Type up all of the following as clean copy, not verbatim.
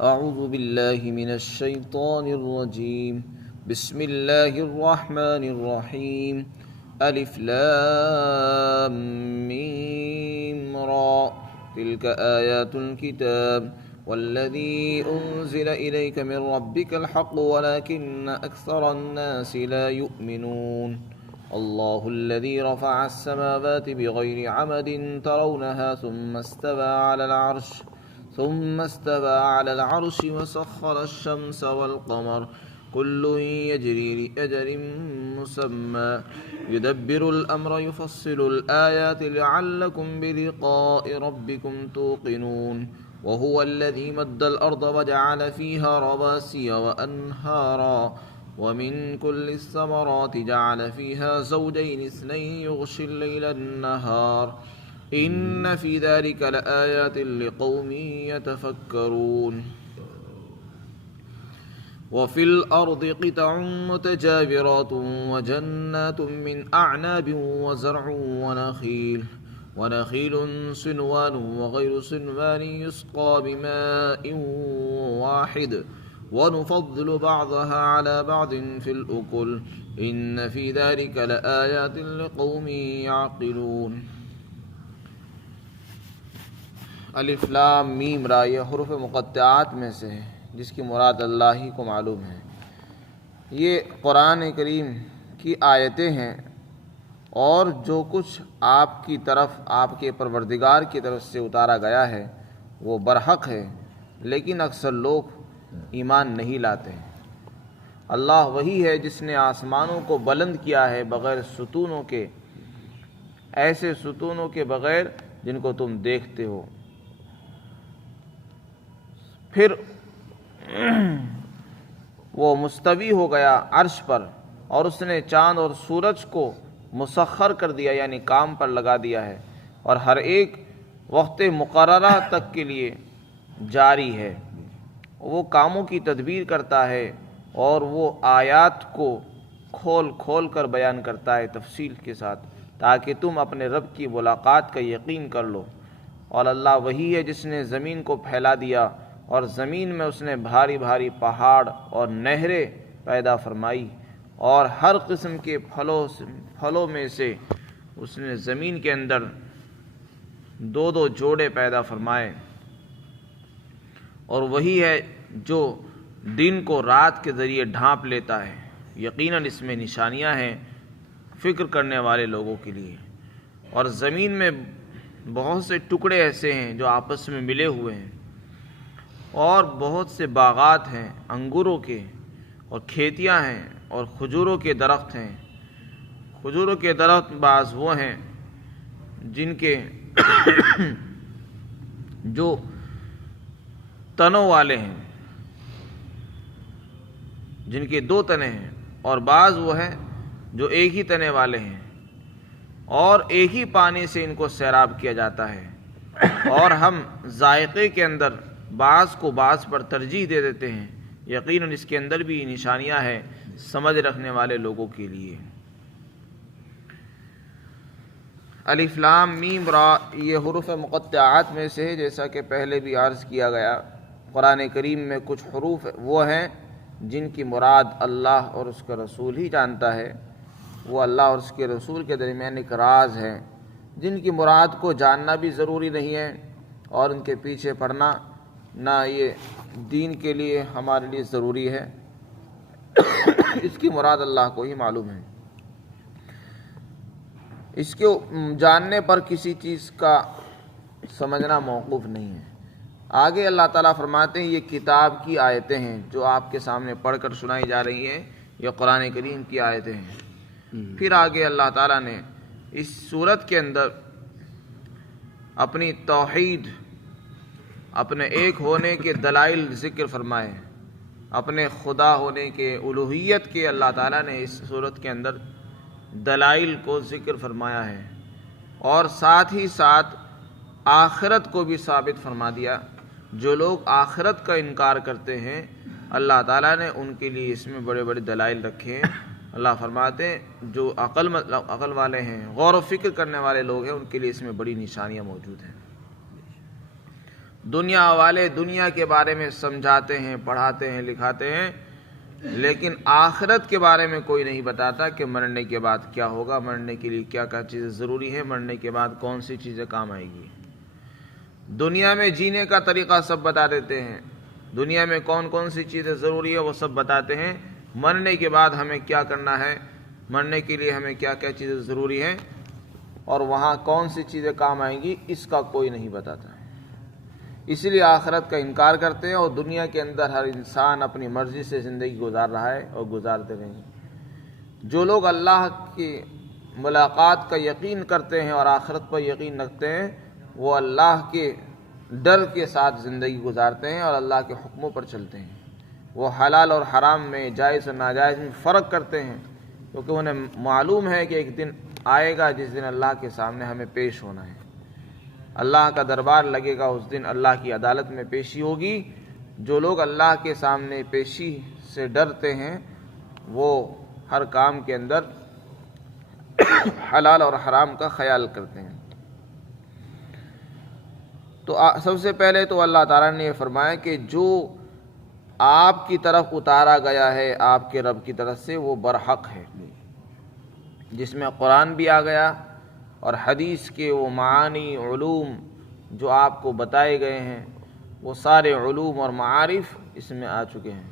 اعوذ باللہ من الشیطان الرجیم بسم اللہ الرحمن الرحیم الف لام میم را تلک آیات الكتاب والذی انزل الیک من ربک الحق ولكن اکثر الناس لا یؤمنون اللہ الذی رفع السماوات بغیر عمد ترونها ثم استوى على العرش وسخر الشمس والقمر كل يجري لأجل مسمى يدبر الأمر يفصل الآيات لعلكم بلقاء ربكم توقنون وهو الذي مد الأرض وجعل فيها رواسي وأنهارا ومن كل الثمرات جعل فيها زوجين اثنين يغشي الليل النهار ان فی ذلک لآیات لقوم یتفکرون وفی الارض قطع متجاورات وجنات من اعناب وزرع ونخیل صنوان وغیر صنوان يسقى بماء واحد ونفضل بعضها على بعض في الأكل ان فی ذلک لآیات لقوم يعقلون۔ الف لام میم را یہ حروف مقطعات میں سے ہے جس کی مراد اللہ ہی کو معلوم ہے۔ یہ قرآن کریم کی آیتیں ہیں اور جو کچھ آپ کی طرف آپ کے پروردگار کی طرف سے اتارا گیا ہے وہ برحق ہے، لیکن اکثر لوگ ایمان نہیں لاتے ہیں۔ اللہ وہی ہے جس نے آسمانوں کو بلند کیا ہے بغیر ستونوں کے، ایسے ستونوں کے بغیر جن کو تم دیکھتے ہو، پھر وہ مستوی ہو گیا عرش پر اور اس نے چاند اور سورج کو مسخر کر دیا، یعنی کام پر لگا دیا ہے، اور ہر ایک وقت مقررہ تک کے لیے جاری ہے۔ وہ کاموں کی تدبیر کرتا ہے اور وہ آیات کو کھول کھول کر بیان کرتا ہے تفصیل کے ساتھ، تاکہ تم اپنے رب کی ملاقات کا یقین کر لو۔ اور اللہ وہی ہے جس نے زمین کو پھیلا دیا اور زمین میں اس نے بھاری بھاری پہاڑ اور نہریں پیدا فرمائی، اور ہر قسم کے پھلوں میں سے اس نے زمین کے اندر دو دو جوڑے پیدا فرمائے۔ اور وہی ہے جو دن کو رات کے ذریعے ڈھانپ لیتا ہے، یقیناً اس میں نشانیاں ہیں فکر کرنے والے لوگوں کے لیے۔ اور زمین میں بہت سے ٹکڑے ایسے ہیں جو آپس میں ملے ہوئے ہیں، اور بہت سے باغات ہیں انگوروں کے، اور کھیتیاں ہیں اور کھجوروں کے درخت ہیں۔ کھجوروں کے درخت بعض وہ ہیں جن کے جو تنوں والے ہیں، جن کے دو تنے ہیں، اور بعض وہ ہیں جو ایک ہی تنے والے ہیں، اور ایک ہی پانی سے ان کو سیراب کیا جاتا ہے۔ اور ہم ذائقے کے اندر بعض کو بعض پر ترجیح دے دیتے ہیں، یقیناً اس کے اندر بھی نشانیاں ہیں سمجھ رکھنے والے لوگوں کے لیے۔ الف لام میم را یہ حروف مقطعات میں سے ہے، جیسا کہ پہلے بھی عرض کیا گیا۔ قرآن کریم میں کچھ حروف وہ ہیں جن کی مراد اللہ اور اس کا رسول ہی جانتا ہے، وہ اللہ اور اس کے رسول کے درمیان ایک راز ہے جن کی مراد کو جاننا بھی ضروری نہیں ہے، اور ان کے پیچھے پڑنا نہ یہ دین کے لیے ہمارے لیے ضروری ہے۔ اس کی مراد اللہ کو ہی معلوم ہے۔ اس کے جاننے پر کسی چیز کا سمجھنا موقوف نہیں ہے۔ آگے اللہ تعالیٰ فرماتے ہیں یہ کتاب کی آیتیں ہیں جو آپ کے سامنے پڑھ کر سنائی جا رہی ہیں، یہ قرآن کریم کی آیتیں ہیں۔ پھر آگے اللہ تعالیٰ نے اس سورت کے اندر اپنی توحید، اپنے ایک ہونے کے دلائل ذکر فرمائے، اپنے خدا ہونے کے، الوہیت کے اللہ تعالیٰ نے اس سورت کے اندر دلائل کو ذکر فرمایا ہے، اور ساتھ ہی ساتھ آخرت کو بھی ثابت فرما دیا۔ جو لوگ آخرت کا انکار کرتے ہیں اللہ تعالیٰ نے ان کے لیے اس میں بڑے بڑے دلائل رکھے ہیں۔ اللہ فرماتے ہیں جو عقل والے ہیں، غور و فکر کرنے والے لوگ ہیں، ان کے لیے اس میں بڑی نشانیاں موجود ہیں۔ دنیا والے دنیا کے بارے میں سمجھاتے ہیں، پڑھاتے ہیں، لکھاتے ہیں، لیکن آخرت کے بارے میں کوئی نہیں بتاتا کہ مرنے کے بعد کیا ہوگا، مرنے کے لیے کیا کیا چیزیں ضروری ہیں، مرنے کے بعد کون سی چیزیں کام آئے گی۔ دنیا میں جینے کا طریقہ سب بتا دیتے ہیں، دنیا میں کون کون سی چیزیں ضروری ہے وہ سب بتاتے ہیں، مرنے کے بعد ہمیں کیا کرنا ہے، مرنے کے لیے ہمیں کیا کیا چیزیں ضروری ہیں اور وہاں کون سی چیزیں کام آئیں گی، اس کا کوئی نہیں بتاتا ہے۔ اسی لیے آخرت کا انکار کرتے ہیں، اور دنیا کے اندر ہر انسان اپنی مرضی سے زندگی گزار رہا ہے اور گزارتے رہیں گے۔ جو لوگ اللہ کی ملاقات کا یقین کرتے ہیں اور آخرت پر یقین رکھتے ہیں، وہ اللہ کے ڈر کے ساتھ زندگی گزارتے ہیں اور اللہ کے حکموں پر چلتے ہیں۔ وہ حلال اور حرام میں، جائز اور ناجائز میں فرق کرتے ہیں، کیونکہ انہیں معلوم ہے کہ ایک دن آئے گا جس دن اللہ کے سامنے ہمیں پیش ہونا ہے، اللہ کا دربار لگے گا، اس دن اللہ کی عدالت میں پیشی ہوگی۔ جو لوگ اللہ کے سامنے پیشی سے ڈرتے ہیں وہ ہر کام کے اندر حلال اور حرام کا خیال کرتے ہیں۔ تو سب سے پہلے تو اللہ تعالیٰ نے یہ فرمایا کہ جو آپ کی طرف اتارا گیا ہے آپ کے رب کی طرف سے وہ برحق ہے، جس میں قرآن بھی آ گیا اور حدیث کے وہ معانی، علوم جو آپ کو بتائے گئے ہیں، وہ سارے علوم اور معارف اس میں آ چکے ہیں،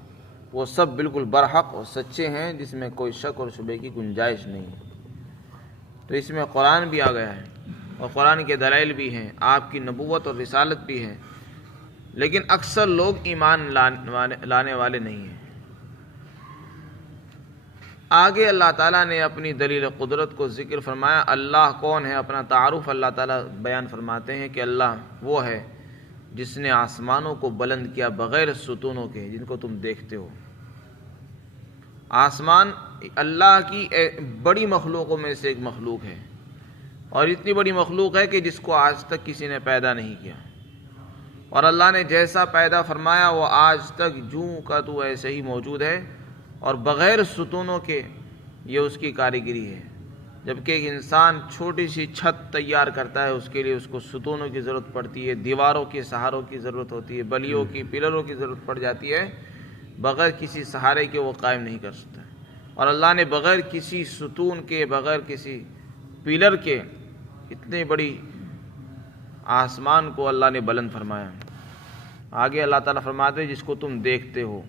وہ سب بالکل برحق اور سچے ہیں، جس میں کوئی شک اور شبہ کی گنجائش نہیں ہے۔ تو اس میں قرآن بھی آ گیا ہے اور قرآن کے دلائل بھی ہیں، آپ کی نبوت اور رسالت بھی ہے، لیکن اکثر لوگ ایمان لانے والے نہیں ہیں۔ آگے اللہ تعالیٰ نے اپنی دلیل قدرت کو ذکر فرمایا، اللہ کون ہے، اپنا تعارف اللہ تعالیٰ بیان فرماتے ہیں کہ اللہ وہ ہے جس نے آسمانوں کو بلند کیا بغیر ستونوں کے، جن کو تم دیکھتے ہو۔ آسمان اللہ کی بڑی مخلوقوں میں سے ایک مخلوق ہے، اور اتنی بڑی مخلوق ہے کہ جس کو آج تک کسی نے پیدا نہیں کیا، اور اللہ نے جیسا پیدا فرمایا وہ آج تک جوں کا تو ایسے ہی موجود ہے، اور بغیر ستونوں کے یہ اس کی کاریگری ہے۔ جبکہ ایک انسان چھوٹی سی چھت تیار کرتا ہے، اس کے لیے اس کو ستونوں کی ضرورت پڑتی ہے، دیواروں کے سہاروں کی ضرورت ہوتی ہے، بلیوں کی، پلروں کی ضرورت پڑ جاتی ہے، بغیر کسی سہارے کے وہ قائم نہیں کر سکتا۔ اور اللہ نے بغیر کسی ستون کے، بغیر کسی پلر کے اتنی بڑی آسمان کو اللہ نے بلند فرمایا۔ آگے اللہ تعالیٰ فرماتے ہیں جس کو تم دیکھتے ہو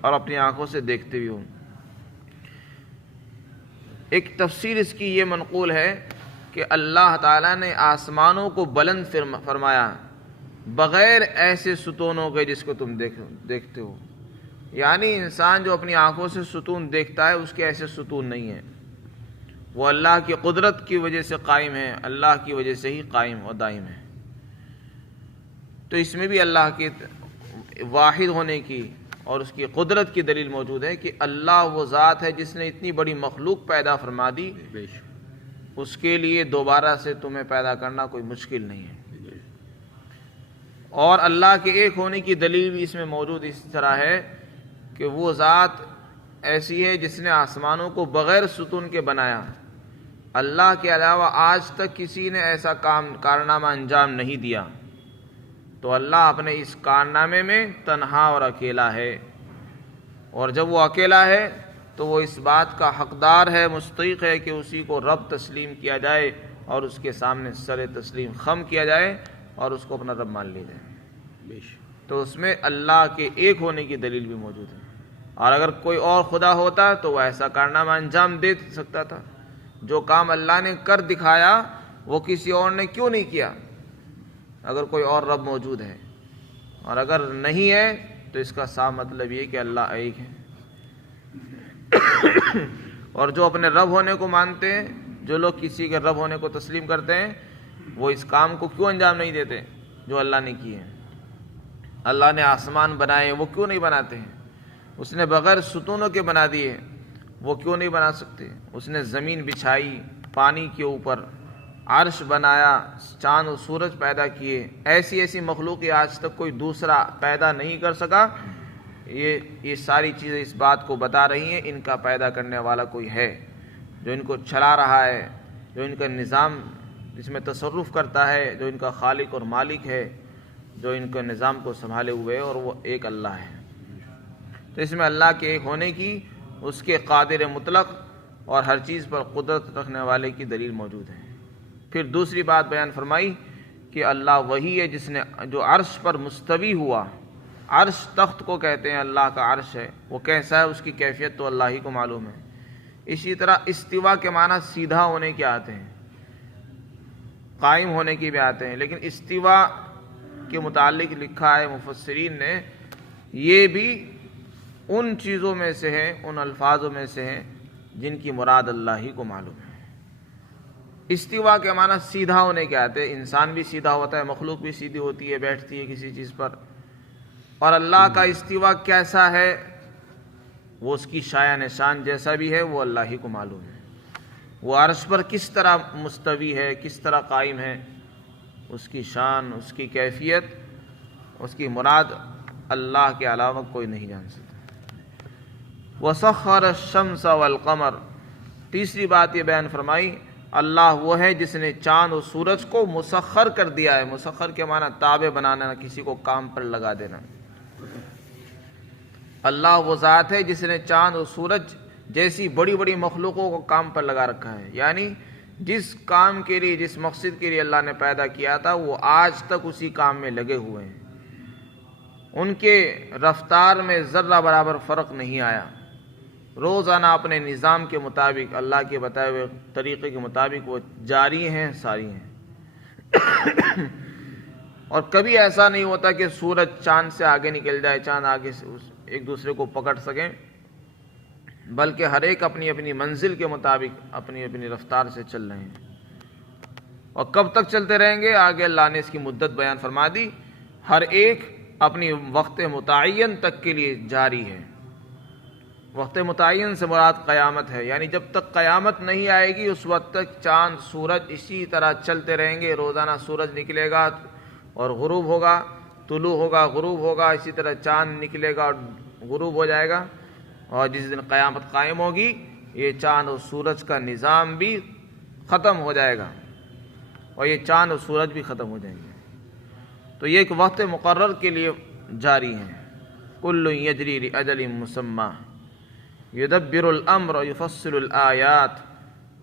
اور اپنی آنکھوں سے دیکھتے بھی ہو۔ ایک تفسیر اس کی یہ منقول ہے کہ اللہ تعالیٰ نے آسمانوں کو بلند فرمایا بغیر ایسے ستونوں کے جس کو تم دیکھتے ہو، یعنی انسان جو اپنی آنکھوں سے ستون دیکھتا ہے اس کے ایسے ستون نہیں ہیں، وہ اللہ کی قدرت کی وجہ سے قائم ہے، اللہ کی وجہ سے ہی قائم اور دائم ہے۔ تو اس میں بھی اللہ کے واحد ہونے کی اور اس کی قدرت کی دلیل موجود ہے کہ اللہ وہ ذات ہے جس نے اتنی بڑی مخلوق پیدا فرما دی، اس کے لیے دوبارہ سے تمہیں پیدا کرنا کوئی مشکل نہیں ہے۔ اور اللہ کے ایک ہونے کی دلیل بھی اس میں موجود اس طرح ہے کہ وہ ذات ایسی ہے جس نے آسمانوں کو بغیر ستون کے بنایا۔ اللہ کے علاوہ آج تک کسی نے ایسا کارنامہ انجام نہیں دیا، تو اللہ اپنے اس کارنامے میں تنہا اور اکیلا ہے، اور جب وہ اکیلا ہے تو وہ اس بات کا حقدار ہے، مستحق ہے کہ اسی کو رب تسلیم کیا جائے اور اس کے سامنے سر تسلیم خم کیا جائے اور اس کو اپنا رب مان لیا جائے۔ تو اس میں اللہ کے ایک ہونے کی دلیل بھی موجود ہے، اور اگر کوئی اور خدا ہوتا تو وہ ایسا کارنامہ انجام دے سکتا تھا۔ جو کام اللہ نے کر دکھایا وہ کسی اور نے کیوں نہیں کیا، اگر کوئی اور رب موجود ہے، اور اگر نہیں ہے تو اس کا صاف مطلب یہ کہ اللہ ایک ہے۔ اور جو اپنے رب ہونے کو مانتے ہیں، جو لوگ کسی کے رب ہونے کو تسلیم کرتے ہیں، وہ اس کام کو کیوں انجام نہیں دیتے جو اللہ نے کیے ہیں۔ اللہ نے آسمان بنائے، وہ کیوں نہیں بناتے ہیں؟ اس نے بغیر ستونوں کے بنا دیے، وہ کیوں نہیں بنا سکتے؟ اس نے زمین بچھائی پانی کے اوپر، عرش بنایا، چاند و سورج پیدا کیے، ایسی مخلوق آج تک کوئی دوسرا پیدا نہیں کر سکا۔ یہ ساری چیزیں اس بات کو بتا رہی ہیں ان کا پیدا کرنے والا کوئی ہے جو ان کو چلا رہا ہے، جو ان کا نظام جس میں تصرف کرتا ہے، جو ان کا خالق اور مالک ہے، جو ان کے نظام کو سنبھالے ہوئے ہے، اور وہ ایک اللہ ہے۔ تو اس میں اللہ کے ایک ہونے کی، اس کے قادر مطلق اور ہر چیز پر قدرت رکھنے والے کی دلیل موجود ہے۔ پھر دوسری بات بیان فرمائی کہ اللہ وہی ہے جس نے جو عرش پر مستوی ہوا۔ عرش تخت کو کہتے ہیں، اللہ کا عرش ہے، وہ کیسا ہے اس کی کیفیت تو اللہ ہی کو معلوم ہے۔ اسی طرح استوا کے معنی سیدھا ہونے کے آتے ہیں، قائم ہونے کی بھی آتے ہیں، لیکن استوا کے متعلق لکھا ہے مفسرین نے، یہ بھی ان چیزوں میں سے ہے، ان الفاظوں میں سے ہے جن کی مراد اللہ ہی کو معلوم ہے۔ استوا کے معنی سیدھا ہونے کے آتے ہیں، انسان بھی سیدھا ہوتا ہے، مخلوق بھی سیدھی ہوتی ہے، بیٹھتی ہے کسی چیز پر، اور اللہ کا استوا کیسا ہے، وہ اس کی شایع نشان جیسا بھی ہے، وہ اللہ ہی کو معلوم ہے۔ وہ عرش پر کس طرح مستوی ہے، کس طرح قائم ہے، اس کی شان، اس کی کیفیت، اس کی مراد اللہ کے علاوہ کوئی نہیں جان سکتا۔ وَسَخَّرَ الشَّمْسَ وَالْقَمَرَ، تیسری بات یہ بیان فرمائی، اللہ وہ ہے جس نے چاند و سورج کو مسخر کر دیا ہے۔ مسخر کے معنی تابع بنانا، کسی کو کام پر لگا دینا۔ اللہ وہ ذات ہے جس نے چاند و سورج جیسی بڑی بڑی مخلوقوں کو کام پر لگا رکھا ہے، یعنی جس کام کے لیے، جس مقصد کے لیے اللہ نے پیدا کیا تھا، وہ آج تک اسی کام میں لگے ہوئے ہیں۔ ان کے رفتار میں ذرہ برابر فرق نہیں آیا، روزانہ اپنے نظام کے مطابق، اللہ کے بتائے ہوئے طریقے کے مطابق وہ جاری ہیں، ساری ہیں۔ اور کبھی ایسا نہیں ہوتا کہ سورج چاند سے آگے نکل جائے، چاند آگے سے ایک دوسرے کو پکڑ سکیں، بلکہ ہر ایک اپنی اپنی منزل کے مطابق اپنی اپنی رفتار سے چل رہے ہیں۔ اور کب تک چلتے رہیں گے، آگے اللہ نے اس کی مدت بیان فرما دی، ہر ایک اپنی وقت متعین تک کے لیے جاری ہے۔ وقت متعین سے مراد قیامت ہے، یعنی جب تک قیامت نہیں آئے گی اس وقت تک چاند سورج اسی طرح چلتے رہیں گے۔ روزانہ سورج نکلے گا اور غروب ہوگا، طلوع ہوگا، غروب ہوگا، اسی طرح چاند نکلے گا اور غروب ہو جائے گا، اور جس دن قیامت قائم ہوگی یہ چاند اور سورج کا نظام بھی ختم ہو جائے گا، اور یہ چاند اور سورج بھی ختم ہو جائیں گے۔ تو یہ ایک وقت مقرر کے لیے جاری ہیں۔ کل یجری لاجل مسمی یدبر الامر یفصل الآیات،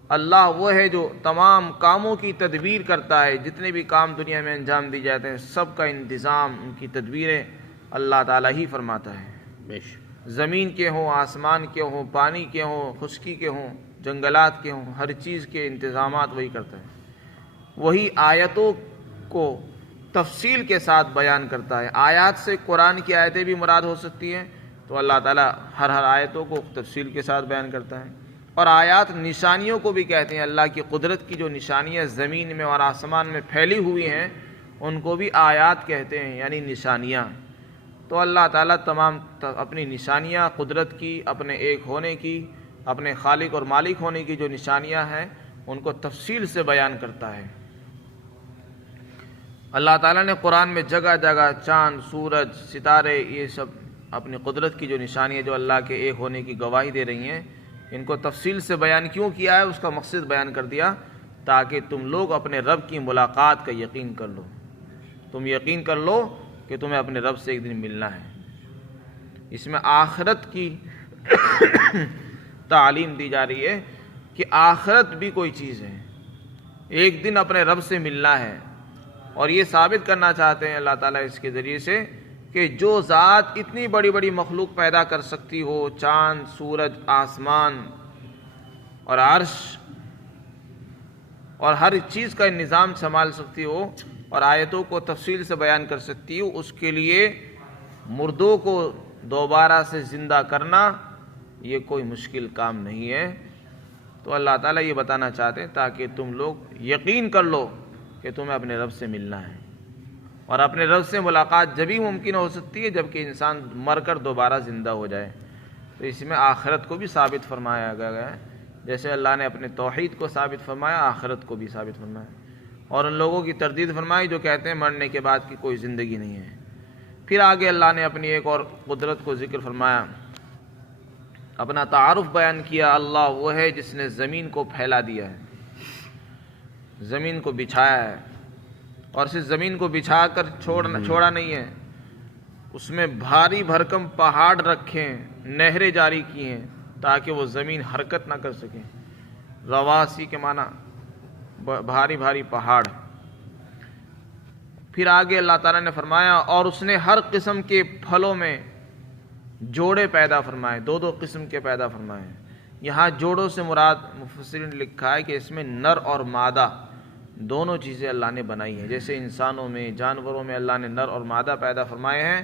اللہ وہ ہے جو تمام کاموں کی تدبیر کرتا ہے۔ جتنے بھی کام دنیا میں انجام دی جاتے ہیں سب کا انتظام، ان کی تدبیریں اللہ تعالیٰ ہی فرماتا ہے۔ زمین کے ہوں، آسمان کے ہوں، پانی کے ہوں، خشکی کے ہوں، جنگلات کے ہوں، ہر چیز کے انتظامات وہی کرتا ہے۔ وہی آیتوں کو تفصیل کے ساتھ بیان کرتا ہے۔ آیات سے قرآن کی آیتیں بھی مراد ہو سکتی ہیں، تو اللہ تعالیٰ ہر آیتوں کو تفصیل کے ساتھ بیان کرتا ہے۔ اور آیات نشانیوں کو بھی کہتے ہیں، اللہ کی قدرت کی جو نشانیاں زمین میں اور آسمان میں پھیلی ہوئی ہیں ان کو بھی آیات کہتے ہیں، یعنی نشانیاں۔ تو اللہ تعالیٰ تمام اپنی نشانیاں، قدرت کی، اپنے ایک ہونے کی، اپنے خالق اور مالک ہونے کی جو نشانیاں ہیں ان کو تفصیل سے بیان کرتا ہے۔ اللہ تعالیٰ نے قرآن میں جگہ جگہ چاند، سورج، ستارے، یہ سب اپنی قدرت کی جو نشانیاں جو اللہ کے ایک ہونے کی گواہی دے رہی ہیں، ان کو تفصیل سے بیان کیوں کیا ہے، اس کا مقصد بیان کر دیا تاکہ تم لوگ اپنے رب کی ملاقات کا یقین کر لو۔ تم یقین کر لو کہ تمہیں اپنے رب سے ایک دن ملنا ہے۔ اس میں آخرت کی تعلیم دی جا رہی ہے کہ آخرت بھی کوئی چیز ہے، ایک دن اپنے رب سے ملنا ہے۔ اور یہ ثابت کرنا چاہتے ہیں اللہ تعالیٰ اس کے ذریعے سے کہ جو ذات اتنی بڑی بڑی مخلوق پیدا کر سکتی ہو، چاند، سورج، آسمان اور عرش اور ہر چیز کا نظام سنبھال سکتی ہو اور آیتوں کو تفصیل سے بیان کر سکتی ہو، اس کے لیے مردوں کو دوبارہ سے زندہ کرنا یہ کوئی مشکل کام نہیں ہے۔ تو اللہ تعالیٰ یہ بتانا چاہتے ہیں تاکہ تم لوگ یقین کر لو کہ تمہیں اپنے رب سے ملنا ہے، اور اپنے رب سے ملاقات جبھی ممکن ہو سکتی ہے جبکہ انسان مر کر دوبارہ زندہ ہو جائے۔ تو اس میں آخرت کو بھی ثابت فرمایا گیا ہے، جیسے اللہ نے اپنے توحید کو ثابت فرمایا، آخرت کو بھی ثابت فرمایا، اور ان لوگوں کی تردید فرمائی جو کہتے ہیں مرنے کے بعد کی کوئی زندگی نہیں ہے۔ پھر آگے اللہ نے اپنی ایک اور قدرت کو ذکر فرمایا، اپنا تعارف بیان کیا، اللہ وہ ہے جس نے زمین کو پھیلا دیا ہے۔ زمین کو بچھایا ہے، اور صرف زمین کو بچھا کر چھوڑا نہیں ہے، اس میں بھاری بھرکم پہاڑ رکھے ہیں، نہریں جاری کی ہیں تاکہ وہ زمین حرکت نہ کر سکے۔ رواسی کے معنی بھاری بھاری پہاڑ۔ پھر آگے اللہ تعالیٰ نے فرمایا اور اس نے ہر قسم کے پھلوں میں جوڑے پیدا فرمائے، دو دو قسم کے پیدا فرمائے۔ یہاں جوڑوں سے مراد مفسرین نے لکھا ہے کہ اس میں نر اور مادہ دونوں چیزیں اللہ نے بنائی ہیں، جیسے انسانوں میں جانوروں میں اللہ نے نر اور مادہ پیدا فرمائے ہیں،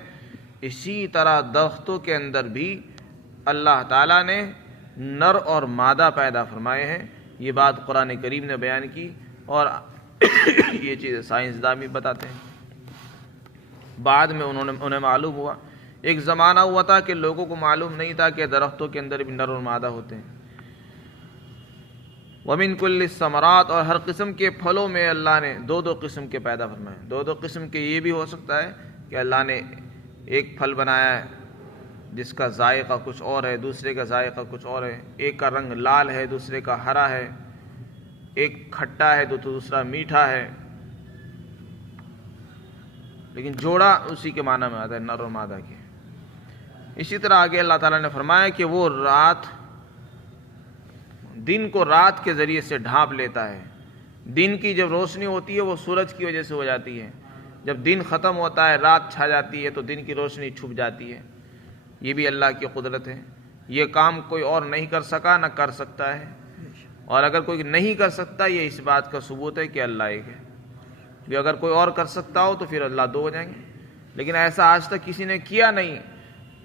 اسی طرح درختوں کے اندر بھی اللہ تعالیٰ نے نر اور مادہ پیدا فرمائے ہیں۔ یہ بات قرآن کریم نے بیان کی، اور یہ چیز سائنسداں بھی بتاتے ہیں۔ بعد میں انہیں معلوم ہوا، ایک زمانہ ہوا تھا کہ لوگوں کو معلوم نہیں تھا کہ درختوں کے اندر بھی نر اور مادہ ہوتے ہیں۔ وَمِن كُلِّ الثَّمَرَاتِ، اور ہر قسم کے پھلوں میں اللہ نے دو دو قسم کے پیدا فرمائے۔ دو دو قسم کے یہ بھی ہو سکتا ہے کہ اللہ نے ایک پھل بنایا ہے جس کا ذائقہ کچھ اور ہے، دوسرے کا ذائقہ کچھ اور ہے، ایک کا رنگ لال ہے دوسرے کا ہرا ہے، ایک کھٹا ہے تو دوسرا میٹھا ہے، لیکن جوڑا اسی کے معنی میں آتا ہے، نر اور مادہ کے۔ اسی طرح آگے اللہ تعالیٰ نے فرمایا کہ وہ دن کو رات کے ذریعے سے ڈھانپ لیتا ہے۔ دن کی جب روشنی ہوتی ہے وہ سورج کی وجہ سے ہو جاتی ہے، جب دن ختم ہوتا ہے رات چھا جاتی ہے تو دن کی روشنی چھپ جاتی ہے۔ یہ بھی اللہ کی قدرت ہے، یہ کام کوئی اور نہیں کر سکا نہ کر سکتا ہے، اور اگر کوئی نہیں کر سکتا یہ اس بات کا ثبوت ہے کہ اللہ ایک ہے، کہ اگر کوئی اور کر سکتا ہو تو پھر اللہ دو ہو جائیں گے، لیکن ایسا آج تک کسی نے کیا نہیں،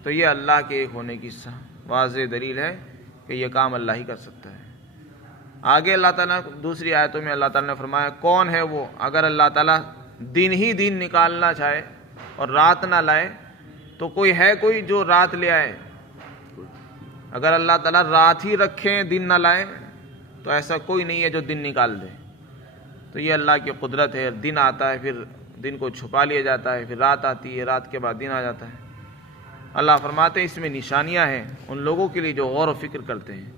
تو یہ اللہ کے ایک ہونے کی واضح دلیل ہے کہ یہ کام اللہ ہی کر سکتا ہے۔ آگے اللہ تعالیٰ دوسری آیتوں میں اللہ تعالیٰ نے فرمایا کون ہے وہ، اگر اللہ تعالیٰ دن ہی دن نکالنا چاہے اور رات نہ لائے تو کوئی جو رات لے آئے؟ اگر اللہ تعالیٰ رات ہی رکھیں دن نہ لائے تو ایسا کوئی نہیں ہے جو دن نکال دے۔ تو یہ اللہ کی قدرت ہے، دن آتا ہے پھر دن کو چھپا لیا جاتا ہے، پھر رات آتی ہے، رات کے بعد دن آ جاتا ہے۔ اللہ فرماتے ہیں اس میں نشانیاں ہیں ان لوگوں کے لیے جو غور و فکر کرتے ہیں۔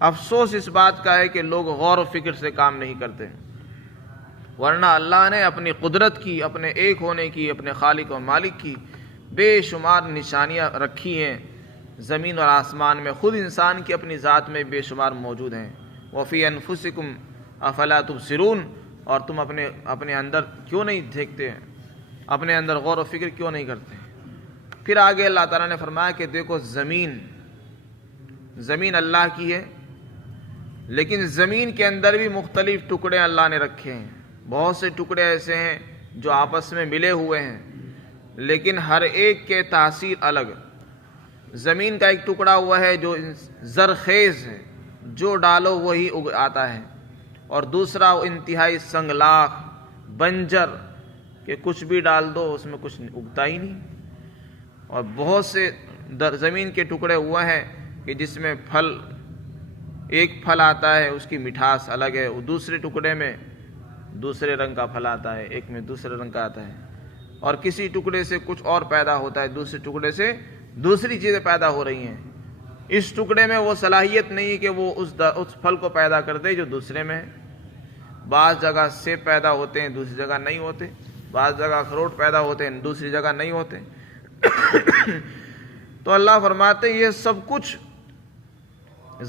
افسوس اس بات کا ہے کہ لوگ غور و فکر سے کام نہیں کرتے، ورنہ اللہ نے اپنی قدرت کی، اپنے ایک ہونے کی، اپنے خالق و مالک کی بے شمار نشانیاں رکھی ہیں زمین اور آسمان میں، خود انسان کی اپنی ذات میں بے شمار موجود ہیں۔ وَفِي أَنفُسِكُمْ أَفَلَا تُبْصِرُونَ، اور تم اپنے اندر کیوں نہیں دیکھتے ہیں، اپنے اندر غور و فکر کیوں نہیں کرتے؟ پھر آگے اللہ تعالیٰ نے فرمایا کہ دیکھو زمین اللہ کی ہے، لیکن زمین کے اندر بھی مختلف ٹکڑے اللہ نے رکھے ہیں۔ بہت سے ٹکڑے ایسے ہیں جو آپس میں ملے ہوئے ہیں، لیکن ہر ایک کے تاثیر الگ۔ زمین کا ایک ٹکڑا ہوا ہے جو زرخیز ہے، جو ڈالو وہی اگ آتا ہے، اور دوسرا انتہائی سنگلاخ بنجر کہ کچھ بھی ڈال دو اس میں کچھ اگتا ہی نہیں۔ اور بہت سے زمین کے ٹکڑے ہوئے ہیں کہ جس میں ایک پھل آتا ہے اس کی مٹھاس الگ ہے، دوسرے ٹکڑے میں دوسرے رنگ کا پھل آتا ہے، ایک میں دوسرے رنگ کا آتا ہے، اور کسی ٹکڑے سے کچھ اور پیدا ہوتا ہے، دوسرے ٹکڑے سے دوسری چیزیں پیدا ہو رہی ہیں۔ اس ٹکڑے میں وہ صلاحیت نہیں کہ وہ اس پھل کو پیدا کر دے جو دوسرے میں ہے۔ بعض جگہ سیب پیدا ہوتے ہیں دوسری جگہ نہیں ہوتے، بعض جگہ اخروٹ پیدا ہوتے ہیں دوسری جگہ نہیں ہوتے۔ تو اللہ فرماتے ہیں یہ سب کچھ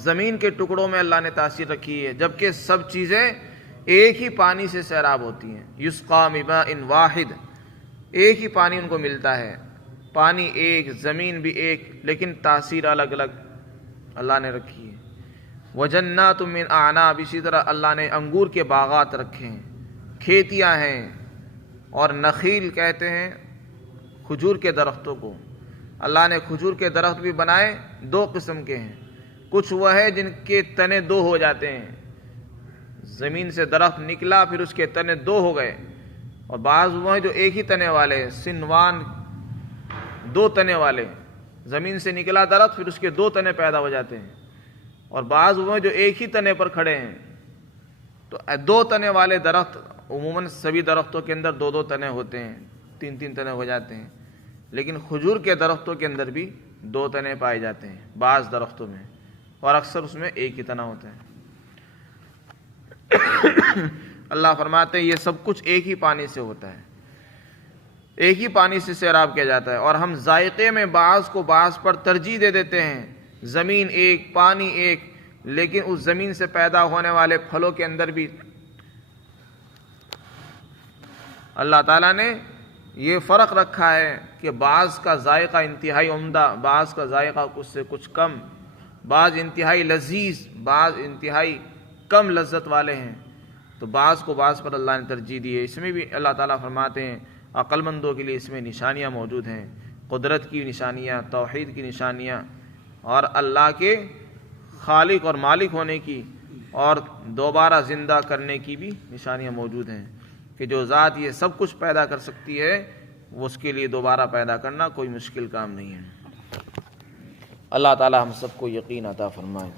زمین کے ٹکڑوں میں اللہ نے تاثیر رکھی ہے، جبکہ سب چیزیں ایک ہی پانی سے سیراب ہوتی ہیں۔ یسقا من ماء واحد، ایک ہی پانی ان کو ملتا ہے، پانی ایک، زمین بھی ایک، لیکن تاثیر الگ الگ اللہ نے رکھی ہے۔ وجنات من اعناب، اسی طرح اللہ نے انگور کے باغات رکھے ہیں، کھیتیاں ہیں، اور نخیل کہتے ہیں کھجور کے درختوں کو۔ اللہ نے کھجور کے درخت بھی بنائے، دو قسم کے ہیں، کچھ وہ ہے جن کے تنے دو ہو جاتے ہیں، زمین سے درخت نکلا پھر اس کے تنے دو ہو گئے، اور بعض وہ ہیں جو ایک ہی تنے والے، سنوان دو تنے والے، زمین سے نکلا درخت پھر اس کے دو تنے پیدا ہو جاتے ہیں، اور بعض وہ ہیں جو ایک ہی تنے پر کھڑے ہیں۔ تو دو تنے والے درخت عموماً سبھی درختوں کے اندر دو دو تنے ہوتے ہیں، تین تین تنے ہو جاتے ہیں، لیکن کھجور کے درختوں کے اندر بھی دو تنے پائے جاتے ہیں بعض درختوں میں، اور اکثر اس میں ایک ہی تنا ہوتا ہے۔ اللہ فرماتے ہیں یہ سب کچھ ایک ہی پانی سے ہوتا ہے، ایک ہی پانی سے سیراب کیا جاتا ہے، اور ہم ذائقے میں بعض کو بعض پر ترجیح دے دیتے ہیں۔ زمین ایک، پانی ایک، لیکن اس زمین سے پیدا ہونے والے پھلوں کے اندر بھی اللہ تعالیٰ نے یہ فرق رکھا ہے کہ بعض کا ذائقہ انتہائی عمدہ، بعض کا ذائقہ اس سے کچھ کم، بعض انتہائی لذیذ، بعض انتہائی کم لذت والے ہیں، تو بعض کو بعض پر اللہ نے ترجیح دی ہے۔ اس میں بھی اللہ تعالیٰ فرماتے ہیں عقل مندوں کے لیے اس میں نشانیاں موجود ہیں، قدرت کی نشانیاں، توحید کی نشانیاں، اور اللہ کے خالق اور مالک ہونے کی اور دوبارہ زندہ کرنے کی بھی نشانیاں موجود ہیں، کہ جو ذات یہ سب کچھ پیدا کر سکتی ہے وہ اس کے لیے دوبارہ پیدا کرنا کوئی مشکل کام نہیں ہے۔ اللہ تعالی ہم سب کو یقین عطا فرمائے۔